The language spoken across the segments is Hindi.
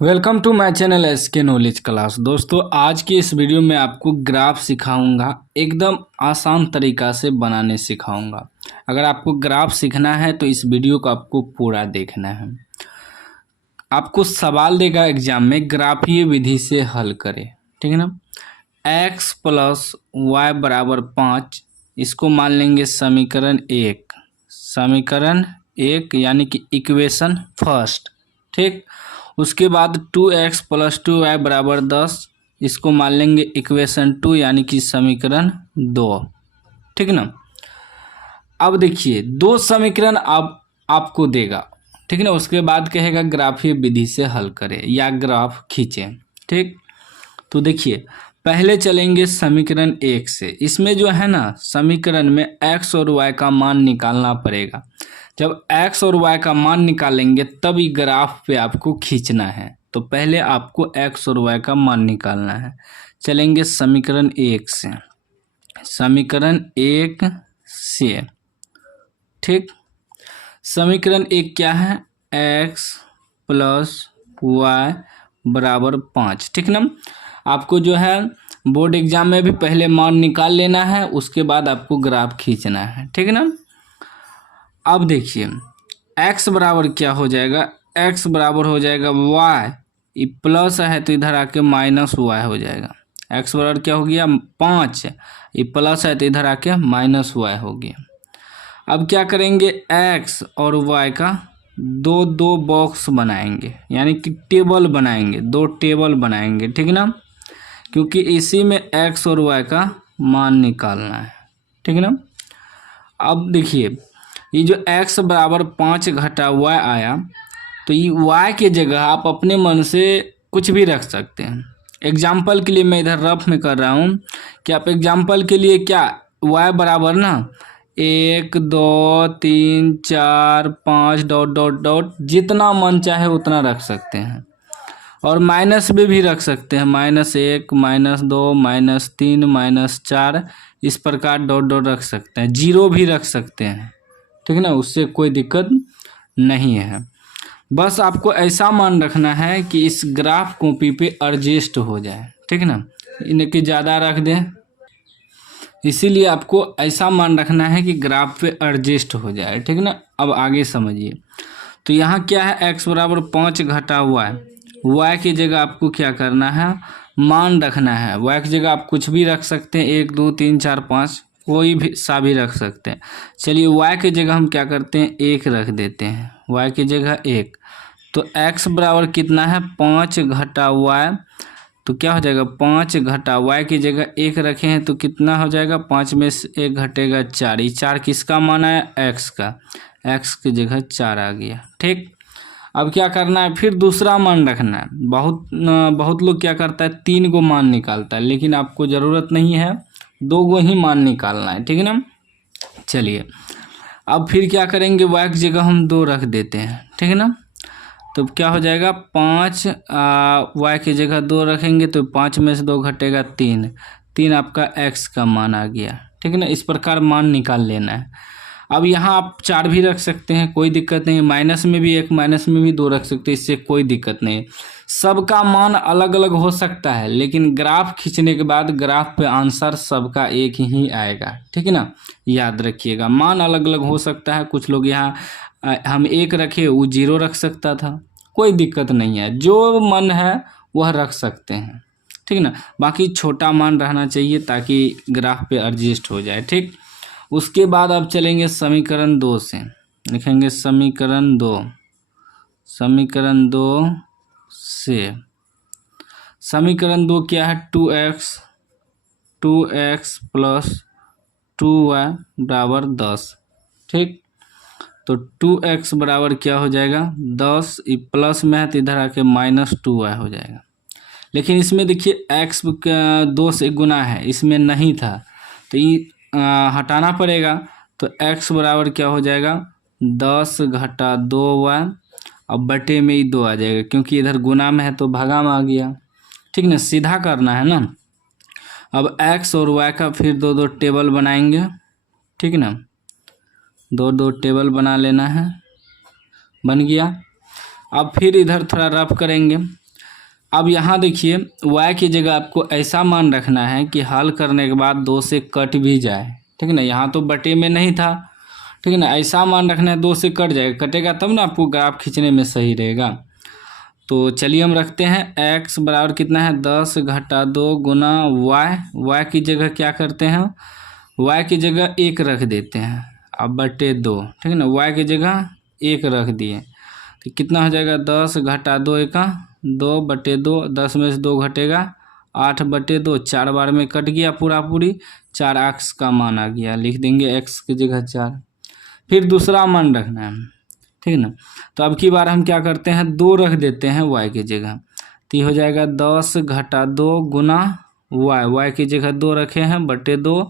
Welcome to my channel SK knowledge class. दोस्तों, आज की इस वीडियो में आपको ग्राफ सिखाऊंगा, एकदम आसान तरीका से बनाने सिखाऊंगा। अगर आपको ग्राफ सीखना है तो इस वीडियो को आपको पूरा देखना है। आपको सवाल देगा एग्जाम में, ग्राफीय विधि से हल करें, ठीक है ना। x प्लस वाई बराबर 5, इसको मान लेंगे समीकरण एक। समीकरण एक यानी कि इक्वेशन फर्स्ट, ठीक। उसके बाद 2x प्लस 2y बराबर 10, इसको मान लेंगे इक्वेशन टू यानी कि समीकरण दो, ठीक ना। अब देखिए, दो समीकरण आपको देगा, ठीक ना। उसके बाद कहेगा ग्राफीय विधि से हल करें या ग्राफ खींचें, ठीक। तो देखिए, पहले चलेंगे समीकरण एक से। इसमें जो है ना, समीकरण में x और y का मान निकालना पड़ेगा। जब x और y का मान निकालेंगे तभी ग्राफ पे आपको खींचना है। तो पहले आपको x और y का मान निकालना है। चलेंगे समीकरण एक से। समीकरण एक से, ठीक। समीकरण एक क्या है? x प्लस वाई बराबर 5, ठीक ना। आपको जो है बोर्ड एग्जाम में भी पहले मान निकाल लेना है, उसके बाद आपको ग्राफ खींचना है, ठीक है ना। अब देखिए, x बराबर क्या हो जाएगा? x बराबर हो जाएगा y, ये प्लस है तो इधर आके माइनस y हो जाएगा। x बराबर क्या हो गया? 5, ये प्लस है तो इधर आके माइनस y हो गया। अब क्या करेंगे? x और y का दो दो बॉक्स बनाएंगे, यानी कि टेबल बनाएंगे, दो टेबल बनाएंगे, ठीक ना। क्योंकि इसी में x और y का मान निकालना है, ठीक ना। अब देखिए, ये जो x बराबर 5 घटा y आया, तो ये y के जगह आप अपने मन से कुछ भी रख सकते हैं। एग्जाम्पल के लिए मैं इधर रफ में कर रहा हूँ कि आप एग्जाम्पल के लिए क्या, y बराबर ना 1 2 3 4 5 डॉट डॉट डॉट, जितना मन चाहे उतना रख सकते हैं। और माइनस भी रख सकते हैं, -1 -2 -3 -4, इस प्रकार डॉट डॉट रख सकते हैं। जीरो भी रख सकते हैं, ठीक है ना, उससे कोई दिक्कत नहीं है। बस आपको ऐसा मान रखना है कि इस ग्राफ कॉपी पे एडजस्ट हो जाए, ठीक है ना। इनके ज़्यादा रख दें, इसीलिए आपको ऐसा मान रखना है कि ग्राफ पे एडजस्ट हो जाए, ठीक है ना। अब आगे समझिए। तो यहाँ क्या है? x बराबर 5 घटा y की जगह आपको क्या करना है? मान रखना है। y की जगह आप कुछ भी रख सकते हैं, 1 2 3 4 5, कोई भी सा भी रख सकते हैं। चलिए, y की जगह हम क्या करते हैं? 1 रख देते हैं, y की जगह 1। तो x बराबर कितना है? 5 घटा y, तो क्या हो जाएगा? 5 घटा y की जगह 1 रखे हैं तो कितना हो जाएगा? 5 में से 1 घटेगा 4। ये 4 किसका मान आया? x का। x की जगह 4 आ गया, ठीक। अब क्या करना है? फिर दूसरा मान रखना है। बहुत लोग क्या करता है, 3 को मान निकालता है, लेकिन आपको ज़रूरत नहीं है, 2 को ही मान निकालना है, ठीक है ना। चलिए, अब फिर क्या करेंगे? y की जगह हम 2 रख देते हैं, ठीक है ना। तो क्या हो जाएगा? 5 y की जगह 2 रखेंगे तो 5 में से 2 घटेगा 3 आपका x का मान आ गया, ठीक है ना। इस प्रकार मान निकाल लेना है। अब यहाँ आप 4 भी रख सकते हैं, कोई दिक्कत नहीं। माइनस में भी 1, माइनस में भी 2 रख सकते हैं, इससे कोई दिक्कत नहीं। सबका मान अलग अलग हो सकता है, लेकिन ग्राफ खींचने के बाद ग्राफ पे आंसर सबका एक ही आएगा, ठीक है ना। याद रखिएगा, मान अलग अलग हो सकता है। कुछ लोग यहाँ हम 1 रखे, वो 0 रख सकता था, कोई दिक्कत नहीं है। जो मन है वह रख सकते हैं, ठीक ना। बाकी छोटा मान रहना चाहिए ताकि ग्राफ पे एडजस्ट हो जाए, ठीक। उसके बाद अब चलेंगे समीकरण 2 से। लिखेंगे समीकरण 2। समीकरण 2 से, समीकरण 2 क्या है? 2x प्लस 2y बराबर 10, ठीक। तो 2x बराबर क्या हो जाएगा? 10, ये प्लस में है तो इधर आके -2y हो जाएगा। लेकिन इसमें देखिए, x 2 से गुना है, इसमें नहीं था, तो ये हटाना पड़ेगा। तो x बराबर क्या हो जाएगा? 10 घटा 2y, अब बटे में ही 2 आ जाएगा, क्योंकि इधर गुना में है तो भागा में आ गया, ठीक ना। सीधा करना है ना। अब x और y का फिर दो दो टेबल बनाएंगे, ठीक ना। दो दो टेबल बना लेना है, बन गया। अब फिर इधर थोड़ा रफ करेंगे। अब यहाँ देखिए y की जगह आपको ऐसा मान रखना है कि हल करने के बाद 2 से कट भी जाए, ठीक है ना। यहाँ तो बटे में नहीं था, ठीक है ना। ऐसा मान रखना है 2 से कट जाएगा, कटेगा तब ना आपको ग्राफ खींचने में सही रहेगा। तो चलिए हम रखते हैं x बराबर कितना है 10 घटा 2 गुना y की जगह क्या करते हैं, y की जगह 1 रख देते हैं, अब बटे 2, ठीक है ना। y की जगह 1 रख दिए तो कितना हो जाएगा 10 घटा 2 एका 2 बटे 2, 10 में से 2 घटेगा 8 बटे 2, 4 बार में कट गया पूरा पूरी, 4 x का मान आ गया, लिख देंगे x की जगह 4। फिर दूसरा मान रखना है, ठीक है ना। तो अब की बार हम क्या करते हैं 2 रख देते हैं y की जगह, तो ये हो जाएगा 10 घटा 2 गुना y की जगह 2 रखे हैं बटे 2,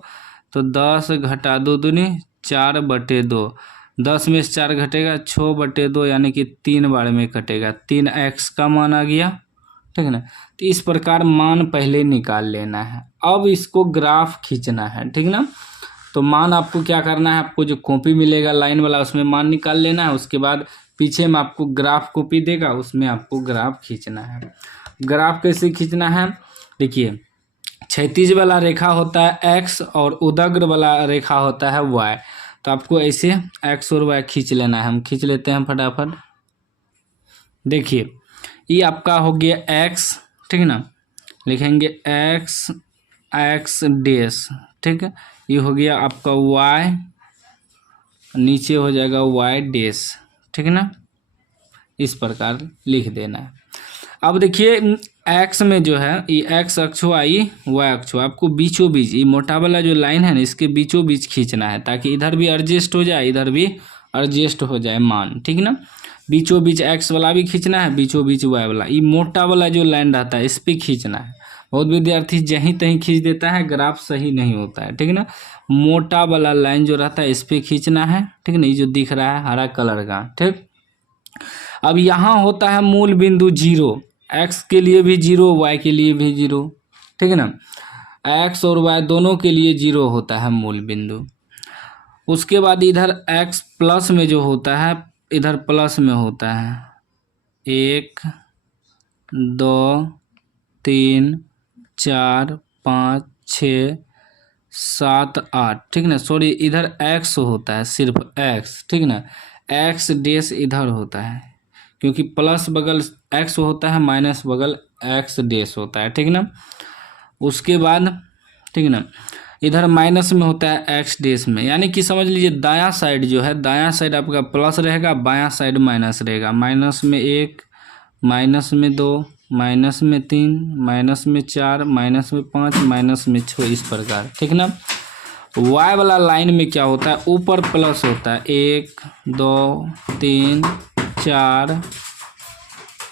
तो 10 घटा 2 दूनी 4 बटे 2, 10 में से 4 घटेगा 6 बटे 2 यानी कि 3 बार में कटेगा, 3x का मान आ गया, ठीक है ना। तो इस प्रकार मान पहले निकाल लेना है, अब इसको ग्राफ खींचना है, ठीक है ना। तो मान आपको क्या करना है, आपको जो कॉपी मिलेगा लाइन वाला उसमें मान निकाल लेना है, उसके बाद पीछे में आपको ग्राफ कॉपी देगा उसमें आपको ग्राफ खींचना है। ग्राफ कैसे खींचना है, देखिए क्षैतिज वाला रेखा होता है x और उदग्र वाला रेखा होता है y, तो आपको ऐसे x और y खींच लेना है। हम खींच लेते हैं फटाफट। देखिए ये आपका हो गया x, ठीक है ना, लिखेंगे x डैश, ठीक है। ये हो गया आपका y, नीचे हो जाएगा y डैश, ठीक है ना, इस प्रकार लिख देना है। अब देखिए x में जो है ये x अक्ष हुआ, ये y अक्ष हुआ, आपको बीचों बीच ये मोटा वाला जो लाइन है ना इसके बीचों बीच खींचना है, ताकि इधर भी एडजस्ट हो जाए इधर भी एडजस्ट हो जाए मान, ठीक है ना। बीचों बीच x वाला भी खींचना है, बीचों बीच y वाला, ये मोटा वाला जो लाइन रहता है इस पर खींचना है। बहुत विद्यार्थी जहीं तहीं खींच देता है, ग्राफ सही नहीं होता है, ठीक है ना। मोटा वाला लाइन जो रहता है इस पर खींचना है, ठीक है ना, ये जो दिख रहा है हरा कलर का, ठीक। अब यहाँ होता है मूल बिंदु 0, x के लिए भी 0 y के लिए भी 0, ठीक है ना। x और y दोनों के लिए 0 होता है मूल बिंदु। उसके बाद इधर x प्लस में जो होता है, इधर प्लस में होता है 1 2 3 4 5 6 7 8, ठीक ना। सॉरी इधर x होता है सिर्फ x, ठीक ना, x डैश इधर होता है, क्योंकि प्लस बगल x होता है माइनस बगल x डैश होता है, ठीक ना। उसके बाद ठीक ना इधर माइनस में होता है x डैश में, यानी कि समझ लीजिए दायां साइड जो है, दायां साइड आपका प्लस रहेगा, बायां साइड माइनस रहेगा। माइनस में 1, माइनस में 2, माइनस में 3, माइनस में 4, माइनस में 5, माइनस में 6, इस प्रकार, ठीक ना। y वाला लाइन में क्या होता है, ऊपर प्लस होता है 1 2 3 4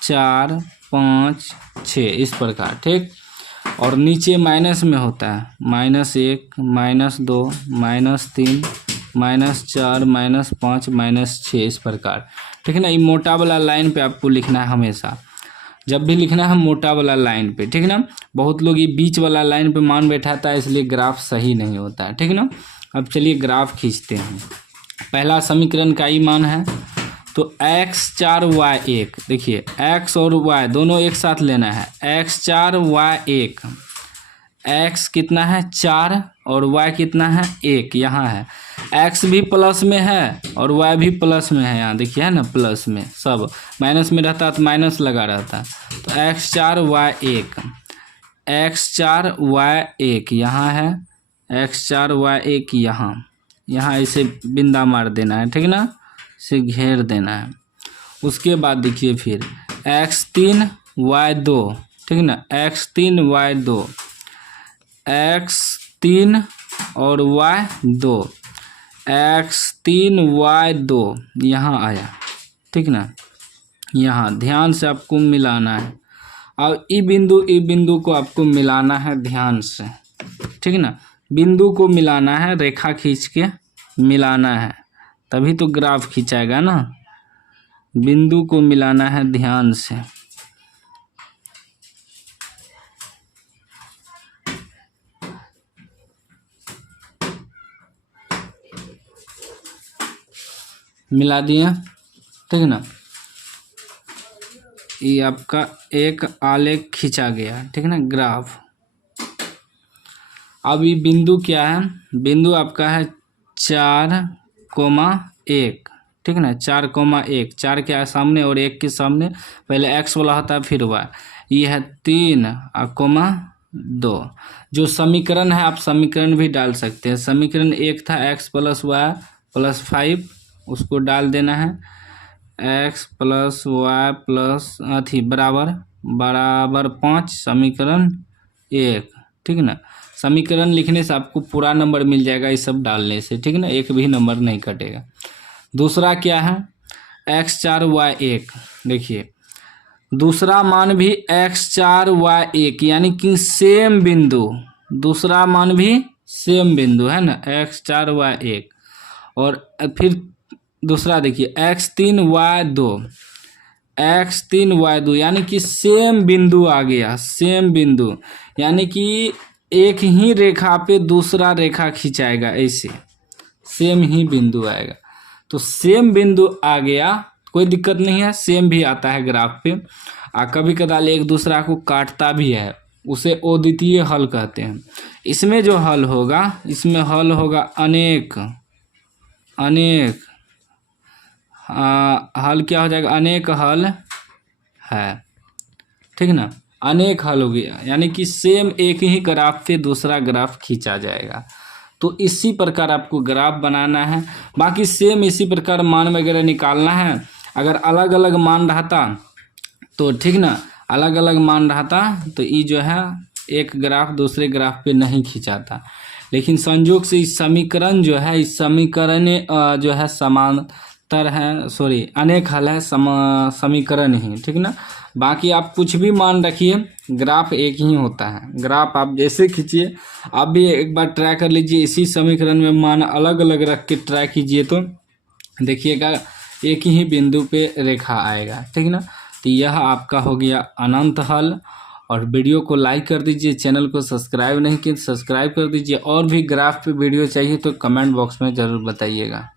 4 5 6, इस प्रकार, ठीक। और नीचे माइनस में होता है -1 -2 -3 -4 -5 -6, इस प्रकार, ठीक है ना। ये मोटा वाला लाइन पे आपको लिखना है हमेशा, जब भी लिखना है मोटा वाला लाइन पे, ठीक है ना। बहुत लोग ये बीच वाला लाइन पे मान बैठाता है, इसलिए ग्राफ सही नहीं होता है, ठीक है ना। अब चलिए ग्राफ खींचते हैं। पहला समीकरण का ही मान है, तो x4 y1, देखिए x और y दोनों एक साथ लेना है, x4 y1, x कितना है 4 और y कितना है 1, यहाँ है x भी प्लस में है और y भी प्लस में है, यहाँ देखिए है ना प्लस में, सब माइनस में रहता तो माइनस लगा रहता। तो x4 y1, x4 y1 यहाँ है, x4 y1 यहाँ, यहाँ ऐसे बिंदा मार देना है, ठीक ना, इसे घेर देना है। उसके बाद देखिए फिर x3 y2, ठीक ना, x3 y2, x3 और y2, x3 y2 यहाँ आया, ठीक ना। यहाँ ध्यान से आपको मिलाना है, और ई बिंदु को आपको मिलाना है ध्यान से, ठीक ना। बिंदु को मिलाना है, रेखा खींच के मिलाना है, तभी तो ग्राफ खींचाएगा ना। बिंदु को मिलाना है ध्यान से, मिला दिए, ठीक है ना। ये आपका एक आलेख खींचा गया, ठीक है ना, ग्राफ। अब ये बिंदु क्या है, बिंदु आपका है 4,1, ठीक है ना, 4,1, 4 के सामने और 1 के सामने पहले x वाला होता है फिर y। ये है 3,2। जो समीकरण है आप समीकरण भी डाल सकते हैं। समीकरण एक था x + y + 5, उसको डाल देना है, x + y बराबर 5, समीकरण 1, ठीक है ना। समीकरण लिखने से आपको पूरा नंबर मिल जाएगा, ये सब डालने से, ठीक है ना, एक भी नंबर नहीं कटेगा। दूसरा क्या है, x4 y1, देखिए दूसरा मान भी x4 y1 यानी कि सेम बिंदु, दूसरा मान भी सेम बिंदु है ना, x4 y1। और फिर दूसरा देखिए x3 y2 यानी कि सेम बिंदु आ गया, सेम बिंदु यानी कि एक ही रेखा पे दूसरा रेखा खिंचाएगा, ऐसे सेम ही बिंदु आएगा। तो सेम बिंदु आ गया, कोई दिक्कत नहीं है, सेम भी आता है ग्राफ पे। कभी कदाल एक दूसरा को काटता भी है, उसे अद्वितीय हल कहते हैं। इसमें जो हल होगा, इसमें हल होगा अनेक, हल क्या हो जाएगा, अनेक हल है, ठीक है ना, अनेक हल हो गया, यानी कि सेम एक ही ग्राफ पे दूसरा ग्राफ खींचा जाएगा। तो इसी प्रकार आपको ग्राफ बनाना है। बाकी सेम इसी प्रकार मान वगैरह निकालना है। अगर अलग अलग मान रहता तो ठीक ना, अलग अलग मान रहता तो ये जो है एक ग्राफ दूसरे ग्राफ पे नहीं खींचाता। लेकिन संयोग से इस समीकरण जो है, इस समीकरण जो है समांतर है, सॉरी अनेक हल है, समीकरण ही, ठीक ना। बाकी आप कुछ भी मान रखिए, ग्राफ एक ही होता है। ग्राफ आप जैसे खींचिए, आप भी एक बार ट्राई कर लीजिए, इसी समीकरण में मान अलग अलग रख के ट्राई कीजिए तो देखिएगा एक ही बिंदु पे रेखा आएगा, ठीक ना। तो यह आपका हो गया अनंत हल। और वीडियो को लाइक कर दीजिए, चैनल को सब्सक्राइब नहीं किए तो सब्सक्राइब कर दीजिए। और भी ग्राफ पे वीडियो चाहिए तो कमेंट बॉक्स में ज़रूर बताइएगा।